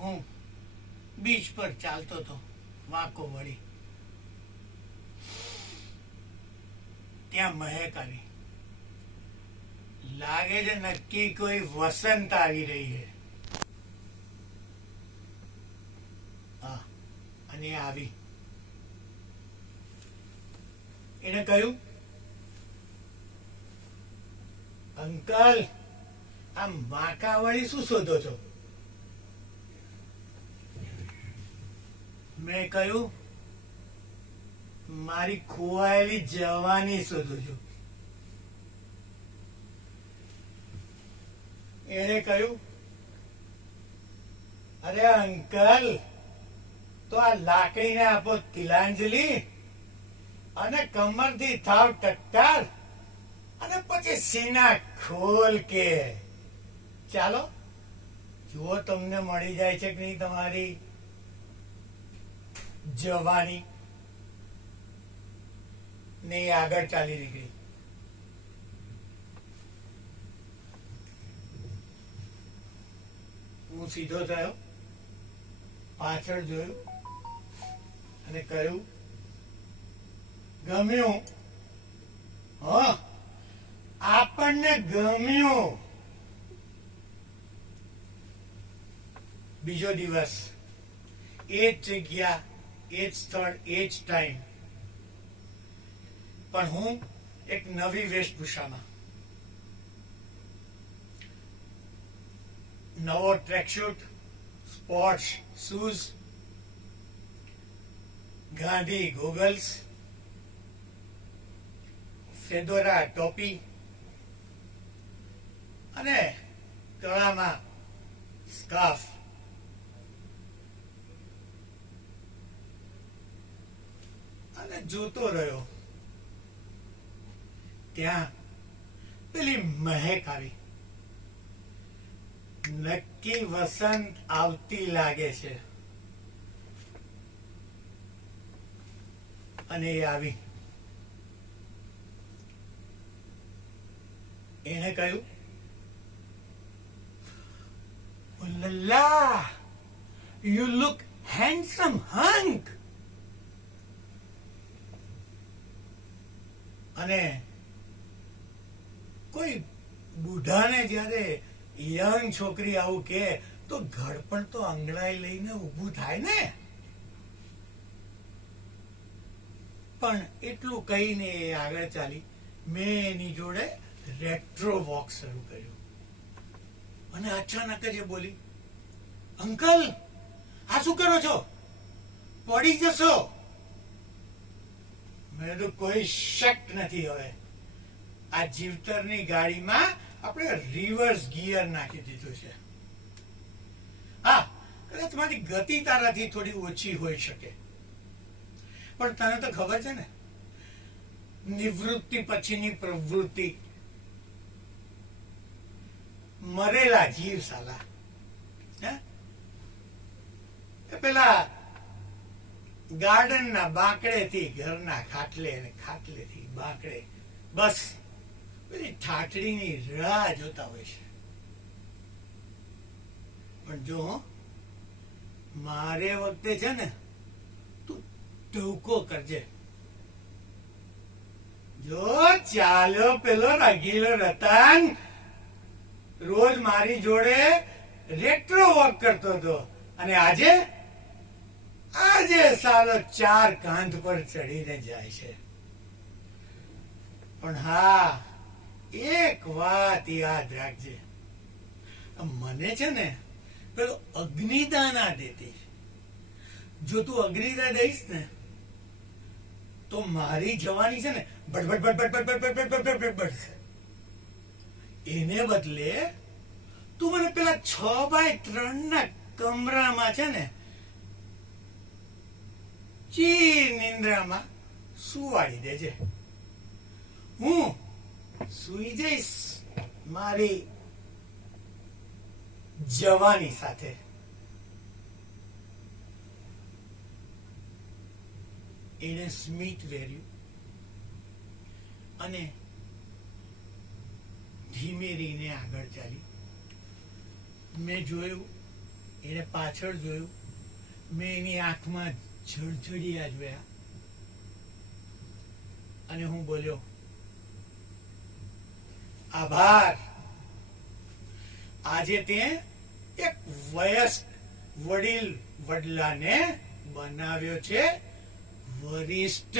હું બીચ પર ચાલતો હતો વાંકો વળી. ત્યાં મહેક આવી. લાગે છે નક્કી કોઈ વસંત આવી રહી છે. હા, અને આવી. એને કહ્યું, અંકલ, આમ વાંકા વળી શું શોધો છો? મેં કહ્યું, મારી ખોવાયેલી જવાની શોધું છું. એણે કહ્યું, અરે અંકલ, તો આ લાકડીને આપો તિલાંજલિ અને કમરથી થાવ ટટ્ટાર અને પછી સીના ખોલ કે ચાલો જુઓ તમને મળી જાય છે કે નહીં તમારી જવાની. ને આગળ ચાલી નીકળી. હું સીધો થયો, પાછળ જોયું અને કહ્યું, ગમ્યું? હા, આપણને ગમ્યું. બીજો દિવસ, એ જ જગ્યા, એ જ સ્થળ, એ જ ટાઈમ, પણ હું એક નવી વેશભૂષામાં. નવો ટ્રેકશૂટ, સ્પોર્ટ્સ શૂઝ, ગાંધી ગોગલ્સ, ફેદોરા ટોપી અને ગળામાં સ્કાર્ફ. અને જોતો રહ્યો. ત્યાં પેલી મહેક આવી. નક્કી વસંત આવતી લાગે છે. અને એ આવી. એને કહ્યું, લલ્લા, યુ લુક હેન્ડસમ હંક. અને કોઈ બુઢાને જ્યારે યંગ છોકરી આવું કે તો ઘડપણ તો અંગડાઈ લઈને ઊભું થાય ને. પણ એટલું કહીને એ આગળ ચાલી. મેં એની જોડે રેટ્રો વોક શરૂ કર્યું. અને અચાનક જ એ બોલી, અંકલ, આ શું કરો છો? પડી જશો. મેં તો કોઈ શક નથી. હવે આ જીવતરની ગાડીમાં આપણે રિવર્સ ગિયર નાખી દીધું છે. હા, કદાચ મારી ગતિ તારાથી થોડી ઓછી હોઈ શકે, પણ તને તો ખબર છે ને, નિવૃત્તિ પછીની પ્રવૃત્તિ મરેલા જીવ સાલા. એ પેલા ગાર્ડનના બાંકડેથી ઘરના ખાટલે અને ખાટલેથી બાંકડે બસ પેલી ઠાઠડીની રાહ જોતા હોય છે. પણ જો મારે વખતે છે ને, તું ટૂંકો કરજે. જો ચાલો પેલો રગીલો રતન રોજ મારી જોડે રેટ્રો વોક કરતો હતો, અને આજે સાલો 4 કાંધ પર ચડીને જાય છે. પણ હા, એક વાત યાદ રાખજે, મને છે ને પેલો અગ્નિદાન ના દેતી. જો તું અગ્નિદાન દઈશ ને તો મારી જવાની છે ને બડબડ બડબડ બડબડ બડબડ બડબડ. એને બદલે તું મને પેલા 6x3 ના કમરામાં છે ને ચીર નિંદ્રામાં સુવાડી દેજે. હું સુઈ જઈશ મારી જવાની સાથે. એને સ્મિત વેર્યું અને ધીમે રહીને આગળ ચાલી. મેં જોયું એને પાછળ જોયું. મેં એની આંખમાં જળજળિયા જોયા અને હું બોલ્યો, આભાર. આજે તે એક વયસ્ક વડીલ વડલાને બનાવ્યો છે વરિષ્ઠ.